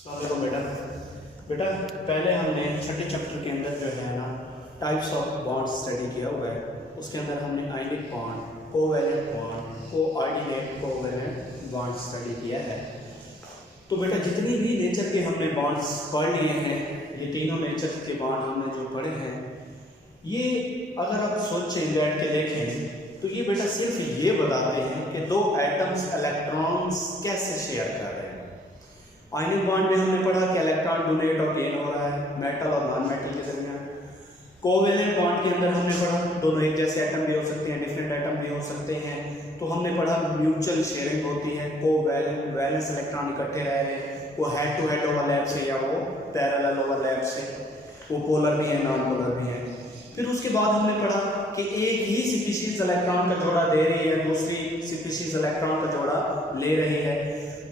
अस्सलाम बेटा। बेटा पहले हमने छठे चैप्टर के अंदर जो है ना टाइप्स ऑफ बॉन्ड स्टडी किया हुआ है। उसके अंदर हमने ionic bond, covalent bond, coordinate covalent bond study किया है। तो बेटा जितनी भी नेचर के हमने बॉन्ड्स पढ़ लिए हैं, ये तीनों नेचर के बॉन्ड हमने जो पढ़े हैं, ये अगर आप सोचें बैठ के देखें तो ये बेटा सिर्फ ये बताते हैं कि दो एटम्स इलेक्ट्रॉन्स कैसे शेयर कर रहे हैं। आयनिक बॉन्ड में हमने पढ़ा कि इलेक्ट्रॉन डोनेट और गेन हो रहा है मेटल और नॉन मेटल के दरमियान। कोवैलेंट बॉन्ड के अंदर हमने पढ़ा दोनों एक जैसे एटम भी हो सकते हैं, डिफरेंट एटम भी हो सकते हैं। तो हमने पढ़ा म्यूचुअल शेयरिंग होती है, कोवैलेंस इलेक्ट्रॉन इकट्ठे रह रहे हैं, वो हेड टू हेड ओवरलैप से या वो पैरेलल ओवरलैप से, वो पोलर भी है नॉन पोलर भी है। फिर उसके बाद हमने पढ़ा कि एक ही स्पीशीज इलेक्ट्रॉन का जोड़ा दे रही है, दूसरी स्पीशीज इलेक्ट्रॉन का जोड़ा ले रही है।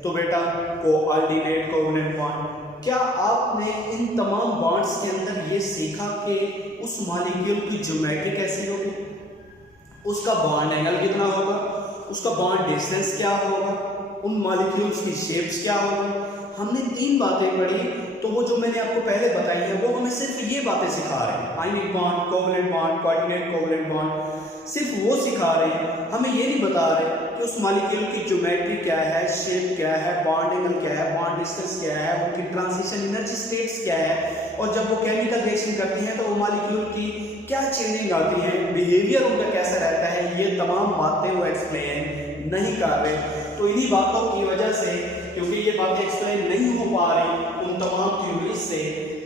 तो बेटा कोऑर्डिनेट कोवैलेंट बॉन्ड, क्या आपने इन तमाम बॉन्ड्स के अंदर ये सीखा कि उस मॉलिक्यूल की ज्योमेट्री कैसी होगी, उसका बॉन्ड एंगल कितना होगा, उसका बॉन्ड डिस्टेंस क्या होगा, उन मॉलिक्यूल्स की शेप्स क्या होगी। हमने तीन बातें पढ़ी। तो वो जो मैंने आपको पहले बताई है वो हमें सिर्फ ये बातें सिखा रहे हैं, ionic bond, covalent bond, coordinate covalent bond, सिर्फ वो सिखा रहे हैं। हमें ये नहीं बता रहे कि उस मॉलिक्यूल की ज्योमेट्री क्या है, शेप क्या है, बॉन्ड एंगल क्या है, बॉन्ड डिस्टेंस क्या है, उनकी ट्रांजिशन एनर्जी स्टेट्स क्या है, और जब वो केमिकल रिएक्शन करती हैं तो वो मॉलिक्यूल की क्या चेंजिंग आती है, बिहेवियर उनका कैसा रहता है, ये तमाम बातें वो एक्सप्लेन नहीं कर रहे। तो इन्हीं बातों की वजह से, क्योंकि ये बातें एक्सप्लेन नहीं हो पा रही उन तमाम थ्योरीज से,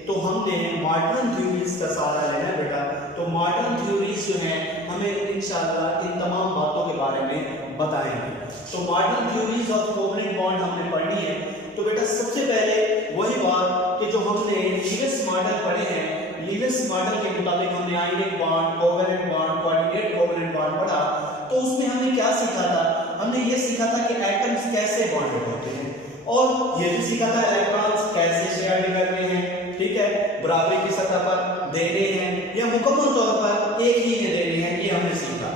तो हमने मॉडर्न थ्योरीज का सहारा लेना है बेटा। तो मॉडर्न थ्योरीज जो हैं हमें इंशाल्लाह इन तमाम बातों के बारे में बताएंगे। तो modern theories of covalent bond हमने पढ़नी है। तो बेटा सबसे पहले वही बात कि जो हमने लीविस मॉडल पढ़े हैं, लीविस मॉडल के मुताबिक हमने ionic bond, covalent bond, coordinate covalent bond पढ़ा। तो उसमें हमने क्या सीखा था? हमने ये सीखा था कि एटम्स कैसे बॉन्डेड होते हैं, और ये भी सीखा था इलेक्ट्रॉन्स कैसे शेयर कर रहे हैं, ठीक है, बराबरी की सतह पर दे रहे हैं या मुकम्मल तौर पर एक ही में दे रहे हैं, ये हमने सीखा।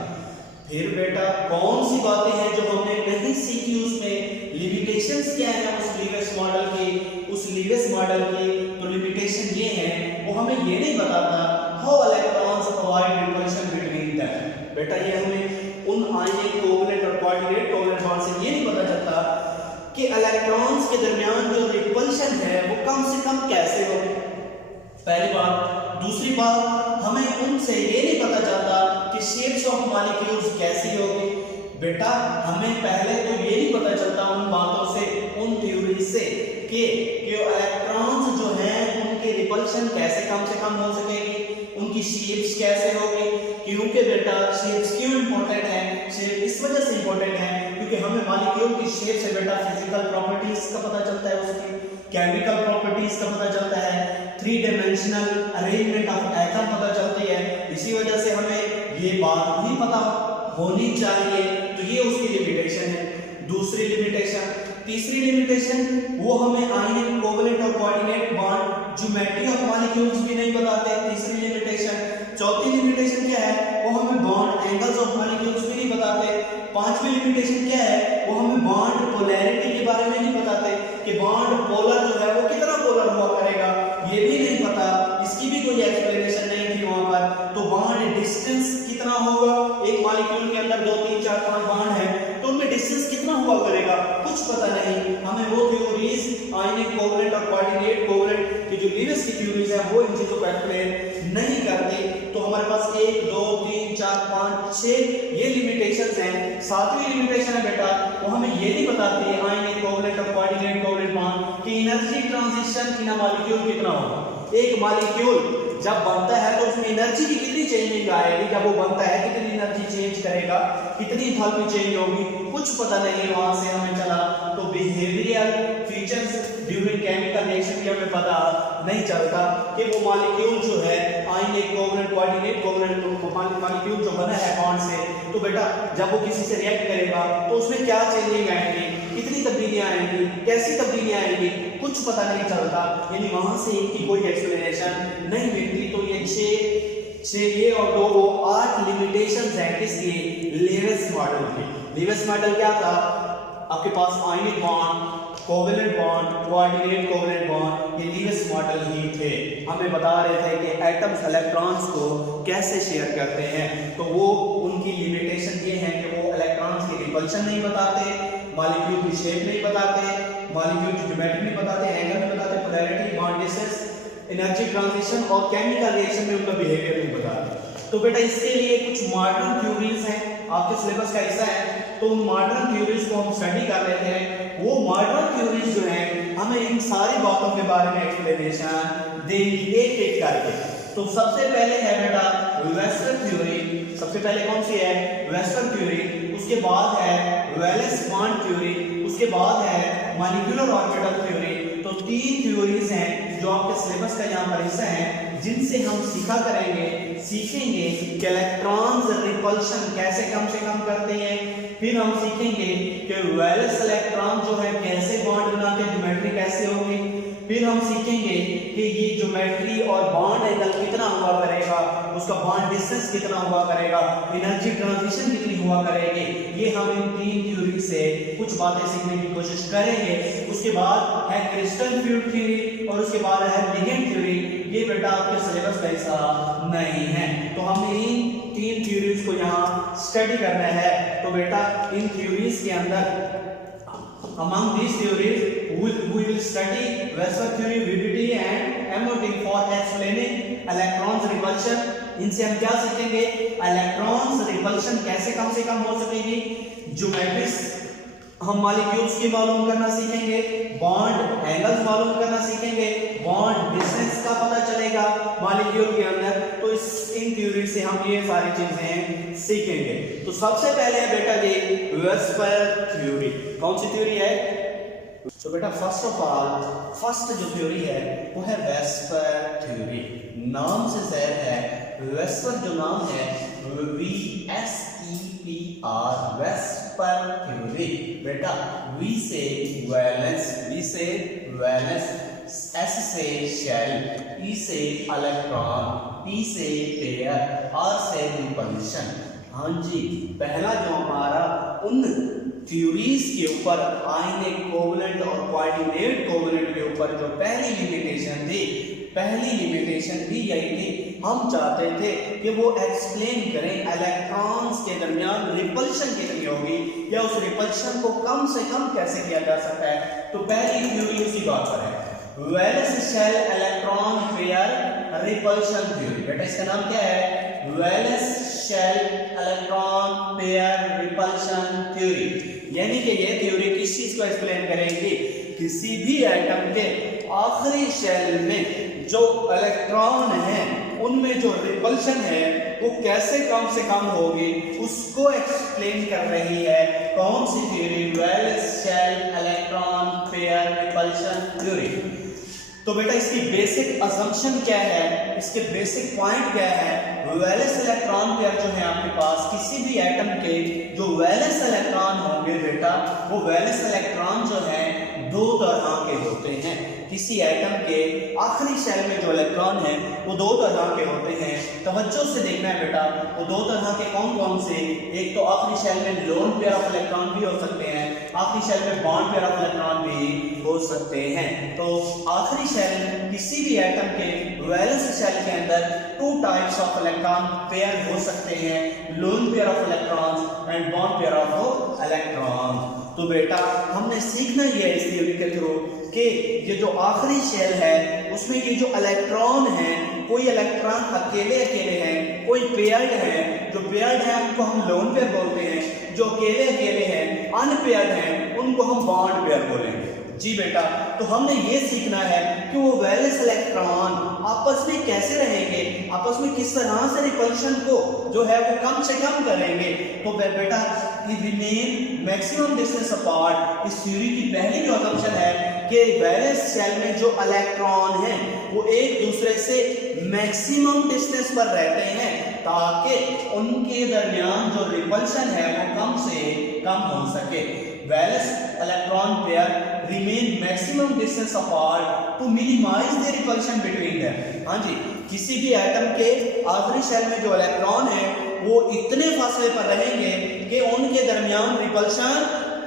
फिर बेटा कौन सी बातें हैं जो हमने नहीं सीखी, उसमें लिमिटेशंस क्या है उस लीविस मॉडल की, उस लीविस मॉडल की तो लिमिटेशन ये है, वो हमें ये नहीं बताता how electrons avoid repulsion between them. बेटा ये हमें उन आयनिक कोवैलेंट और कोऑर्डिनेट कोवैलेंट बॉन्ड से ये नहीं पता चलता कि इलेक्ट्रॉन्स के दरमियान जो रिपल्शन है वो कम से कम कैसे हो, पहली बात। दूसरी बात, हमें उनसे ये नहीं पता चलता कि शेप्स ऑफ मॉलिक्यूल्स कैसी होगी। बेटा हमें पहले तो ये नहीं पता चलता उन बातों से, उन थ्योरी से कि इलेक्ट्रॉन्स जो हैं उनके रिपल्शन कैसे कम से कम हो सकेगी, उनकी शेप्स कैसे होगी। क्योंकि बेटा शेप्स क्यों इंपॉर्टेंट है? शेप इस वजह से इंपॉर्टेंट है क्योंकि हमें मॉलिक्यूल की शेप से बेटा फिजिकल प्रॉपर्टीज का पता चलता है, उसकी केमिकल प्रॉपर्टीज का पता चलता है, three dimensional arrangement of atom पता चलती है। इसी वजह से हमें ये बात भी पता होनी चाहिए। तो ये उसकी लिमिटेशन है, दूसरी लिमिटेशन। तीसरी लिमिटेशन, वो हमें आयनिक कोवैलेंट और coordinate bond geometry of molecules भी नहीं बताते, तीसरी लिमिटेशन। चौथी लिमिटेशन क्या है? वो हमें बॉन्ड एंगल्स ऑफ मॉलिक्यूल्स भी नहीं बताते। पांचवी लिमिटेशन क्या है? वो हमें बॉन्ड पोलैरिटी के बारे में नहीं बताते कि बॉन्ड पोलर जो है वो कितना पोलर हुआ करेगा, ये भी नहीं पता, इसकी भी कोई एक्सप्लेनेशन नहीं थी वहां पर। तो बॉन्ड डिस्टेंस कितना होगा, एक मॉलिक्यूल के अंदर 2 3 4 5 बॉन्ड है तो उनमें डिस्टेंस कितना हुआ करेगा, कुछ पता नहीं। हमें वो थ्योरीज आयनिक कोवैलेंट और कोऑर्डिनेट कोवैलेंट की जो लीविस की थ्योरीज है वो इन चीजों को एक्सप्लेन नहीं करती। तो हमारे पास 1 2 3 4 5 6 ये लिमिटेशंस हैं। सातवीं लिमिटेशन है बेटा, वो हमें ये नहीं बताती है आयनिक कोवैलेंट और कोऑर्डिनेट कोवैलेंट बॉन्ड की एनर्जी ट्रांजिशन इन मॉलिक्यूल कितना होगा। एक मॉलिक्यूल जब बनता है तो उसमें एनर्जी की कितनी चेंजिंग आएगी, जब वो बनता है कितनी एनर्जी चेंज करेगा, कितनी एंथैल्पी चेंज होगी, कुछ पता नहीं वहां से हमें चला। तो behavioural features during chemical reaction की हमें पता नहीं चलता कि वो मॉलिक्यूल जो है आयनिक कोवैलेंट कोऑर्डिनेट कोवैलेंट मॉलिक्यूल जो बना है बॉन्ड से, तो बेटा जब वो किसी से रिएक्ट करेगा तो उसमें क्या चेंजिंग आएंगी, कितनी तब्दीलियां आएंगी, कैसी तब्दीलियां आएंगी, कुछ पता नहीं चलता। यानी वहां से इनकी कोई एक्सप्लेनेशन नहीं मिलती। तो ये 6 और 2 8 लिमिटेशंस हैं किसकी? लीविस मॉडल की। लीविस मॉडल क्या था? आपके पास ionic bond, covalent bond, coordinate covalent bond, ये लीविस मॉडल ही थे। हमें बता रहे थे कि एटम्स इलेक्ट्रॉन्स को कैसे शेयर करते हैं। तो वो उनकी लिमिटेशन ये है कि वो इलेक्ट्रॉन्स की रिपल्शन नहीं बताते, मॉलिक्यूल की शेप नहीं बताते, मॉलिक्यूल की ज्योमेट्री नहीं बताते, एंगल नहीं बताते, polarity, bond distance, energy transition और केमिकल रिएक्शन में उनका बिहेवियर नहीं बताते। तो बेटा इसके लिए कुछ मॉडर्न थ्योरीज हैं, आपके सिलेबस का हिस्सा है, तो उन मॉडर्न थ्योरीज को हम स्टडी कर लेते हैं। वो मॉडर्न थ्योरीज जो हैं हमें इन सारी बातों के बारे में एक्सप्लेनेशन देंगी एक एक करके। तो सबसे पहले है बेटा वेस्टर्न थ्योरी। सबसे पहले कौन सी है? Western theory. उसके बाद है वेलेस बॉन्ड थ्योरी। उसके बाद है मॉलिक्यूलर ऑर्बिटल थ्योरी। तो तीन थ्योरीज हैं जो आपके सिलेबस का यहाँ पर हिस्सा है, जिनसे हम सीखेंगे कि इलेक्ट्रॉन्स रिपल्शन कैसे कम से कम करते हैं। फिर हम सीखेंगे कि वैलेंस इलेक्ट्रॉन जो है कैसे बॉन्ड बनाते हैं, ज्योमेट्री कैसे होगी। फिर हम सीखेंगे कि ये ज्योमेट्री और बॉन्ड एंगल कितना हुआ करेगा, उसका बॉन्ड डिस्टेंस कितना हुआ करेगा, एनर्जी ट्रांजिशन कितनी हुआ करेगी। ये हम इन तीन थ्योरी से कुछ बातें सीखने की कोशिश करेंगे। उसके बाद है क्रिस्टल फील्ड थ्योरी और उसके बाद है लिगेंड थ्योरी। ये बेटा आपके सिलेबस का हिस्सा नहीं है, तो हमने इन तीन थ्योरीज को यहाँ स्टडी करना है। तो बेटा इन थ्योरीज के अंदर among these theories we will study Western theory, VDT and MOT for explaining electrons repulsion। इनसे हम क्या सीखेंगे? इलेक्ट्रॉन्स रिपल्शन कैसे कम से कम हो सकेगी, ज्योमेट्रिक्स हम मॉलिक्यूल्स की मालूम करना सीखेंगे, बॉन्ड एंगल्स मालूम करना सीखेंगे, बॉन्ड डिस्टेंस का पता चलेगा मॉलिक्यूल के अंदर। तो इन थ्योरी से हम ये सारी चीजें सीखेंगे। तो सबसे पहले है बेटा जी वेस्पर थ्योरी। कौन सी थ्योरी है? तो बेटा फर्स्ट ऑफ ऑल फर्स्ट जो थ्योरी है वो है वेस्पर थ्योरी। नाम से ज़ाहिर है वेस्पर जो नाम है VSEPR वेस्पर थ्योरी। बेटा V से वैलेंस, S से शेल, E से इलेक्ट्रॉन, P से पेयर, R से रिपल्शन। हाँ जी, पहला जो हमारा उन थ्योरीज के ऊपर आयनिक कोवेलेंट और कोऑर्डिनेट कोवेलेंट के ऊपर जो पहली लिमिटेशन भी यही थी। हम चाहते थे कि वो एक्सप्लेन करें इलेक्ट्रॉन्स के दरमियान रिपल्शन कितनी होगी या उस रिपल्शन को कम से कम कैसे किया जा सकता है। तो पहली थ्योरी इसी बात पर है, valence shell electron pair repulsion theory. बेटा इसका नाम क्या है? Valence shell electron pair repulsion theory. यानी कि ये थ्योरी किस चीज को एक्सप्लेन करेंगी? किसी भी एटम के आखिरी शेल में जो इलेक्ट्रॉन है उनमें जो रिपल्शन है वो कैसे कम से कम होगी उसको एक्सप्लेन कर रही है। कौन सी theory? Valence shell electron pair repulsion theory. तो बेटा इसकी बेसिक असम्पशन क्या है, इसके बेसिक पॉइंट क्या है? वैलेंस इलेक्ट्रॉन पेयर जो है आपके पास किसी भी एटम के जो वैलेंस इलेक्ट्रॉन होंगे बेटा, वो वैलेंस इलेक्ट्रॉन जो है दो तरह के होते हैं। किसी एटम के आखिरी शेल में जो इलेक्ट्रॉन है वो दो तरह के होते हैं। तवज्जो से देखना है बेटा, वो दो तरह के कौन कौन से? एक तो आखिरी शेल में लोन पेयर ऑफ इलेक्ट्रॉन भी हो सकते हैं, आखिरी शेल में बॉन्ड पेयर ऑफ इलेक्ट्रॉन भी हो सकते हैं। तो आखिरी शेल किसी भी एटम के वैलेंस शेल के अंदर two types of electron pair हो सकते हैं, lone pair of electrons and bond pair of electron. तो बेटा हमने सीखना ही है इस थ्योरी के थ्रू कि ये जो आखिरी शेल है उसमें ये जो इलेक्ट्रॉन है, कोई इलेक्ट्रॉन अकेले हैं, कोई पेयर्ड है। जो पेयर्ड है उनको हम लोन पेयर बोलते हैं, जो अकेले हैं अनपेयर्ड हैं उनको हम बॉन्ड पेयर बोलेंगे। जी बेटा, तो हमने ये सीखना है कि वो वैलेंस इलेक्ट्रॉन आपस में कैसे रहेंगे, आपस में किस तरह से रिपल्शन को जो है वो कम से कम करेंगे। तो बेटा रिमेन मैक्सिमम डिस्टेंस अपार्ट, इस थ्योरी की पहली जो असम्पशन है कि वैलेंस शेल में जो इलेक्ट्रॉन है वो एक दूसरे से मैक्सिमम डिस्टेंस पर रहते हैं ताकि उनके दरमियान जो रिपल्शन है वो कम से कम हो सके। Valence electron pair remain maximum distance apart to minimise the repulsion between them. हाँ जी, किसी भी एटम के आखिरी शेल में जो इलेक्ट्रॉन है वो इतने फासले पर रहेंगे कि उनके दरमियान रिपल्शन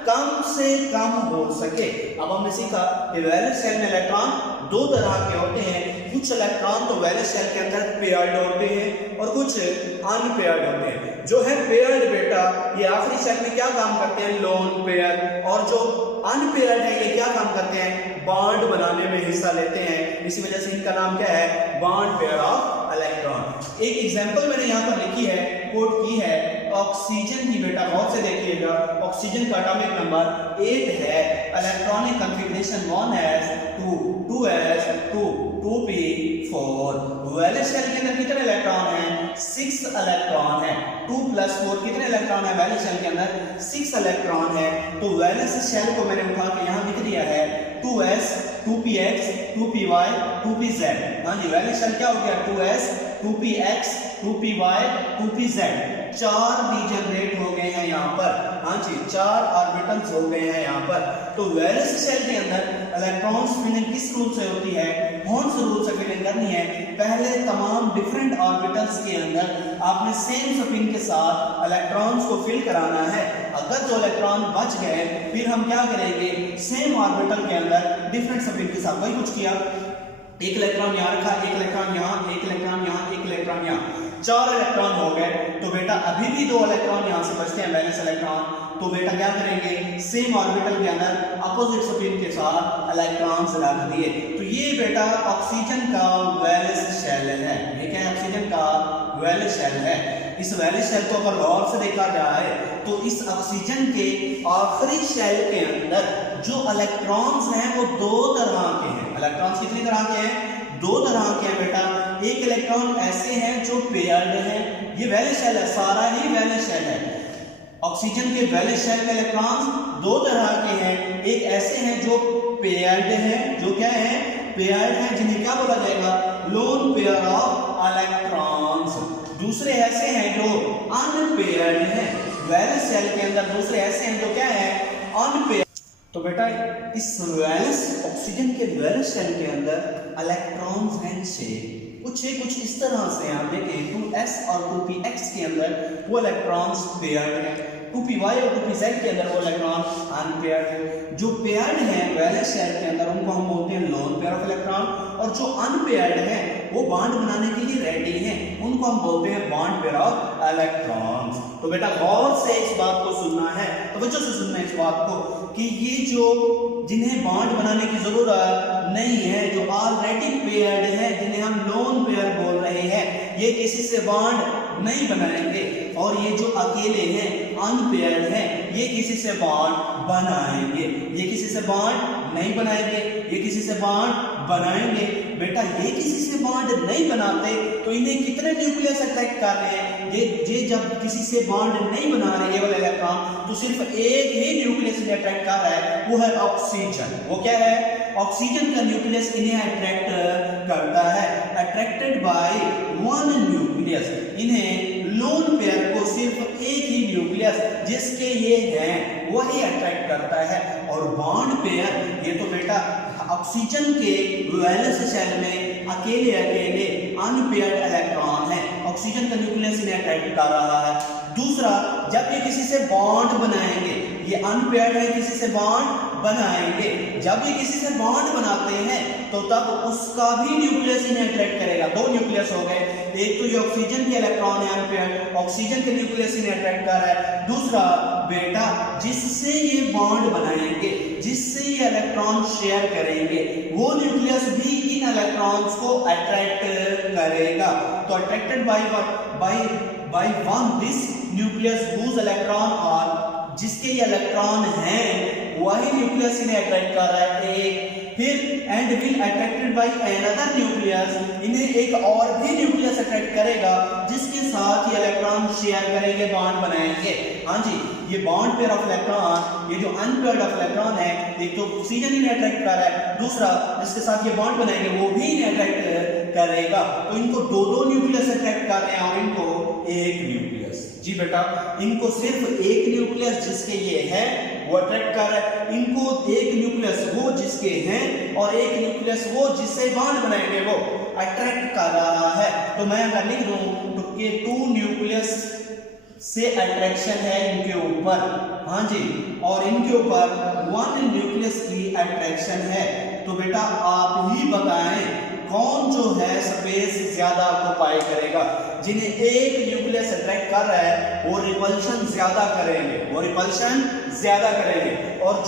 कम से कम हो सके। अब हमने सीखा कि वैलेंस शेल में इलेक्ट्रॉन दो तरह के होते हैं, कुछ इलेक्ट्रॉन तो वैलेंस शेल के अंदर पेयर्ड होते हैं और कुछ अनपेयर्ड होते हैं। जो है पेयर्ड बेटा ये आखिरी शेल में क्या काम करते हैं, लोन पेयर, और जो अनपेयर्ड है ये क्या काम करते हैं, बॉन्ड बनाने में हिस्सा लेते हैं। इसी वजह से इनका नाम क्या है, बॉन्ड पेयर ऑफ इलेक्ट्रॉन। एक एग्जांपल मैंने यहाँ पर लिखी है, कोट की है ऑक्सीजन की, बेटा गौर से देखिएगा। ऑक्सीजन का एटॉमिक नंबर 8 है, electronic configuration 1s2 2s2 2p4। Valence shell के अंदर कितने इलेक्ट्रॉन हैं, 6 इलेक्ट्रॉन है। 2 + 4 कितने इलेक्ट्रॉन है, वैलेंस शेल के अंदर 6 इलेक्ट्रॉन है। तो वैलेंस शेल को मैंने उठा के यहाँ लिख दिया है 2s 2px 2py 2pz। हाँ जी, वैलेंस शेल क्या हो गया, 2s 2px 2py 2pz। 4 degenerate हो गए हैं यहाँ पर। हाँ जी, 4 ऑर्बिटल्स हो गए हैं यहाँ पर। तो वैलेंस शेल के अंदर इलेक्ट्रॉन्स फिलिंग किस रूल से होती है, कौन से रूल से फिलिंग करनी है। पहले तमाम डिफरेंट ऑर्बिटल्स के अंदर आपने सेम स्पिन के साथ इलेक्ट्रॉन्स को फिल कराना है। अगर जो इलेक्ट्रॉन बच गए फिर हम क्या करेंगे, सेम ऑर्बिटल के अंदर डिफरेंट स्पिन के साथ वही कुछ किया, एक इलेक्ट्रॉन यहाँ रखा, एक इलेक्ट्रॉन यहाँ, एक इलेक्ट्रॉन यहाँ, एक इलेक्ट्रॉन यहाँ, 4 इलेक्ट्रॉन हो गए। तो बेटा अभी भी 2 इलेक्ट्रॉन यहाँ से बचते हैं, वैलेंस इलेक्ट्रॉन। तो बेटा क्या करेंगे, सेम ऑर्बिटल के अंदर अपोजिट स्पिन के साथ इलेक्ट्रॉन्स रख दिए। तो ये बेटा ऑक्सीजन का वैलेंस शेल है। ये क्या है, ऑक्सीजन का वैलेंस शेल है। इस वैलेंस शेल को अगर गौर से देखा जाए तो इस ऑक्सीजन के आखिरी शेल के अंदर जो इलेक्ट्रॉन्स हैं वो 2 तरह के हैं। इलेक्ट्रॉन्स कितनी तरह के हैं, 2 तरह के हैं बेटा। एक इलेक्ट्रॉन ऐसे हैं जो पेयर्ड हैं, ये वैलेंस शेल है, सारा ही वैलेंस शेल है। ऑक्सीजन के वैलेंस शेल के इलेक्ट्रॉन्स 2 तरह के हैं। एक ऐसे हैं जो पेयर्ड हैं, जो क्या है, पेयर्ड हैं, जिन्हें क्या बोला जाएगा, लोन पेयर ऑफ इलेक्ट्रॉन्स। दूसरे ऐसे हैं जो अनपेयर्ड हैं। वैलेंस शेल के अंदर दूसरे ऐसे हैं जो क्या है, अनपेयर्ड। तो बेटा इस वैलेंस ऑक्सीजन के वैलेंस शेल के अंदर इलेक्ट्रॉन्स हैं 6। कुछ इस तरह से आप देखें 2s और 2px के अंदर वो इलेक्ट्रॉन्स पेयर्ड हैं, 2py और 2pz के अंदर वो इलेक्ट्रॉन अनपेयर्ड है। जो पेयर्ड हैं वैलेंस शेल के अंदर उनको हम बोलते हैं लोन पेयर ऑफ इलेक्ट्रॉन, और जो अनपेयर्ड हैं वो बॉन्ड बनाने के लिए रेडी हैं, उनको हम बोलते हैं बॉन्ड पेयर ऑफ इलेक्ट्रॉन्स। तो बेटा गौर से इस बात को सुनना है, तवज्जो से सुनना है इस बात को कि ये जो जिन्हें बॉन्ड बनाने की जरूरत नहीं है, जो ऑलरेडी पेयर्ड है, जिन्हें हम लोन पेयर बोल रहे हैं, ये किसी से बॉन्ड नहीं बनाएंगे। और ये जो अकेले हैं अनपेयर्ड हैं, ये किसी से बॉन्ड बनाएंगे। ये किसी से बॉन्ड नहीं बनाएंगे, ये किसी से बॉन्ड बनाएंगे। बेटा ये किसी से बॉन्ड नहीं बनाते तो इन्हें कितने न्यूक्लियस अट्रैक्ट कर रहे हैं, ये जब किसी से बॉन्ड नहीं बना रहे ये वाला इलेक्ट्रॉन तो सिर्फ एक ही न्यूक्लियस इन्हें अट्रैक्ट कर रहा है, वो है ऑक्सीजन। वो क्या है, ऑक्सीजन का न्यूक्लियस इन्हें अट्रैक्ट करता है। अट्रैक्टेड बाय 1 न्यूक्लियस, इन्हें लोन पेयर को सिर्फ एक ही न्यूक्लियस जिसके ये हैं वही अट्रैक्ट करता है। और बॉन्ड पेयर ये तो बेटा ऑक्सीजन के वैलेंस शेल में अकेले अनपेयर्ड इलेक्ट्रॉन है, ऑक्सीजन का न्यूक्लियस इन्हें अट्रैक्ट कर रहा है। दूसरा, जब ये किसी से बॉन्ड बनाएंगे, ये अनपेयर्ड है, किसी से बॉन्ड बनाएंगे, जब ये किसी से बॉन्ड बनाते हैं तो तब उसका भी न्यूक्लियस इन्हें अट्रैक्ट करेगा। 2 न्यूक्लियस हो गए, एक तो ये ऑक्सीजन के इलेक्ट्रॉन है अनपेयर्ड, ऑक्सीजन के न्यूक्लियस इन्हें अट्रैक्ट कर रहा है। दूसरा बेटा जिससे ये बॉन्ड बनाएंगे, जिससे ये इलेक्ट्रॉन शेयर करेंगे, वो न्यूक्लियस भी इन इलेक्ट्रॉन्स को अट्रैक्ट करेगा। तो attracted by one this nucleus whose electron और जिसके ये इलेक्ट्रॉन हैं वही न्यूक्लियस इन्हें अट्रैक्ट कर रहा है। एक फिर and will attracted by another nucleus, इन्हें एक और भी न्यूक्लियस अट्रैक्ट करेगा जिसके साथ ये इलेक्ट्रॉन शेयर करेंगे, बॉन्ड बनाएंगे। हाँ जी, ये बॉन्ड पेयर ऑफ इलेक्ट्रॉन, ये जो अनपेयर्ड ऑफ इलेक्ट्रॉन है, एक तो ऑक्सीजन इन्हें अट्रैक्ट कर रहा है, दूसरा जिसके साथ ये बॉन्ड बनाएंगे वो भी इन्हें अट्रैक्ट करेगा। तो इनको 2 न्यूक्लियस अट्रैक्ट कर रहे हैं और इनको 1 न्यूक्लियस। जी बेटा, इनको सिर्फ 1 न्यूक्लियस जिसके ये है वो अट्रैक्ट कर रहा है, इनको 1 न्यूक्लियस वो जिसके हैं और 1 न्यूक्लियस वो जिससे बॉन्ड बनाएंगे वो अट्रैक्ट कर रहा है। तो मैं अगर लिख दूं तो कि 2 न्यूक्लियस से अट्रैक्शन है इनके ऊपर, हाँ जी, और इनके ऊपर 1 न्यूक्लियस की अट्रैक्शन है। तो बेटा आप ही बताएं कौन जो है स्पेस ज्यादा ऑक्युपाई करेगा। जिन्हें एक न्यूक्लियस अट्रैक्ट कर रहा है वो रिपल्शन ज्यादा करेंगे, वो रिपल्शन ज्यादा करेंगे, और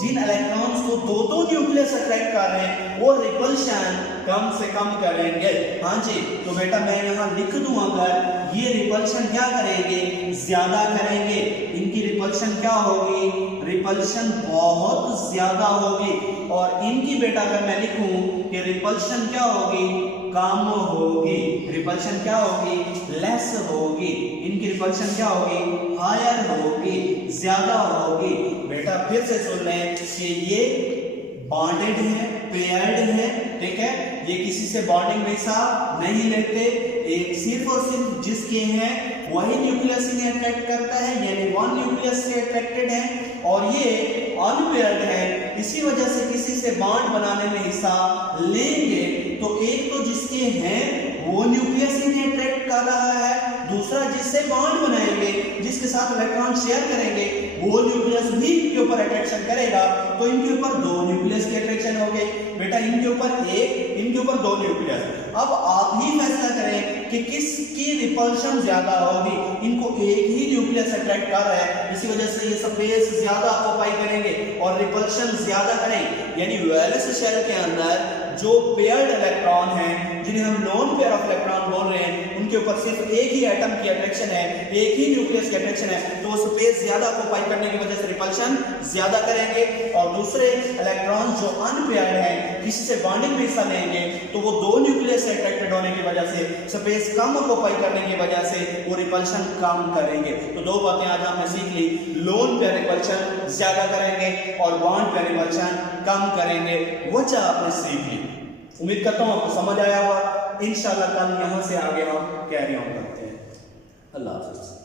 जिन इलेक्ट्रॉन्स को दो न्यूक्लियस अट्रैक्ट कर रहे हैं वो रिपल्शन कम से कम करेंगे। हाँ जी, तो बेटा मैं यहाँ लिख दूं, अगर ये रिपल्शन क्या करेंगे, ज्यादा करेंगे। इनकी रिपल्शन क्या होगी, रिपल्शन बहुत ज्यादा होगी, और इनकी बेटा अगर मैं लिखूं कि रिपल्शन क्या होगी, कम होगी। रिपल्शन क्या होगी, लेस होगी। इनकी रिपल्शन क्या होगी, हायर होगी, ज्यादा होगी। बेटा फिर से सुन लें कि ये बॉन्डेड है, पेयर्ड है, ठीक है, ये किसी से बॉन्डिंग में हिस्सा नहीं लेते, एक सिर्फ और सिर्फ जिसके हैं वही न्यूक्लियस इन्हें अट्रैक्ट करता है, यानी 1 न्यूक्लियस से अट्रैक्टेड है, और ये अनपेयर्ड है, इसी वजह से किसी से बॉन्ड बनाने में हिस्सा लेंगे। तो एक तो जिसके हैं वो न्यूक्लियस इन्हें अट्रैक्ट कर रहा है, दूसरा जिससे बॉन्ड बनाएंगे, जिसके साथ इलेक्ट्रॉन शेयर करेंगे, वो न्यूक्लियस भी इनके ऊपर अट्रैक्शन करेगा। तो इनके ऊपर 2 न्यूक्लियस की अट्रैक्शन हो गई बेटा, इनके ऊपर 1, इनके ऊपर 2 न्यूक्लियस। अब आप ही फैसला करें कि किसकी रिपल्शन ज्यादा होगी। इनको एक ही न्यूक्लियस अट्रैक्ट कर रहा है, इसी वजह से ये स्पेस ज्यादा ऑक्युपाई करेंगे और रिपल्शन ज्यादा करेंगे। यानी वैलेंस शेल के अंदर जो पेयर्ड इलेक्ट्रॉन हैं, जिन्हें हम लोन पेयर ऑफ इलेक्ट्रॉन बोल रहे हैं, उनके ऊपर सिर्फ एक ही एटम की अट्रैक्शन है, एक ही न्यूक्लियस की अट्रैक्शन है, तो वो स्पेस ज्यादा ऑक्युपाई करने की वजह से रिपल्शन ज्यादा करेंगे। और दूसरे इलेक्ट्रॉन जो अनपेयर्ड हैं, किसी से बॉन्डिंग में हिस्सा लेंगे, तो वो 2 न्यूक्लियस से अट्रैक्टेड होने की वजह से, स्पेस कम ऑक्युपाई करने की वजह से वो रिपल्शन कम करेंगे। तो 2 बातें आज हमने सीख ली, लोन पेयर रिपल्शन ज्यादा करेंगे और बॉन्ड पेयर रिपल्शन कम करेंगे। वजह आपने सीख ली, उम्मीद करता हूं आपको समझ आया होगा। इंशाल्लाह कल यहां से आगे हम कैरी ऑन करते हैं। अल्लाह हाफिज़।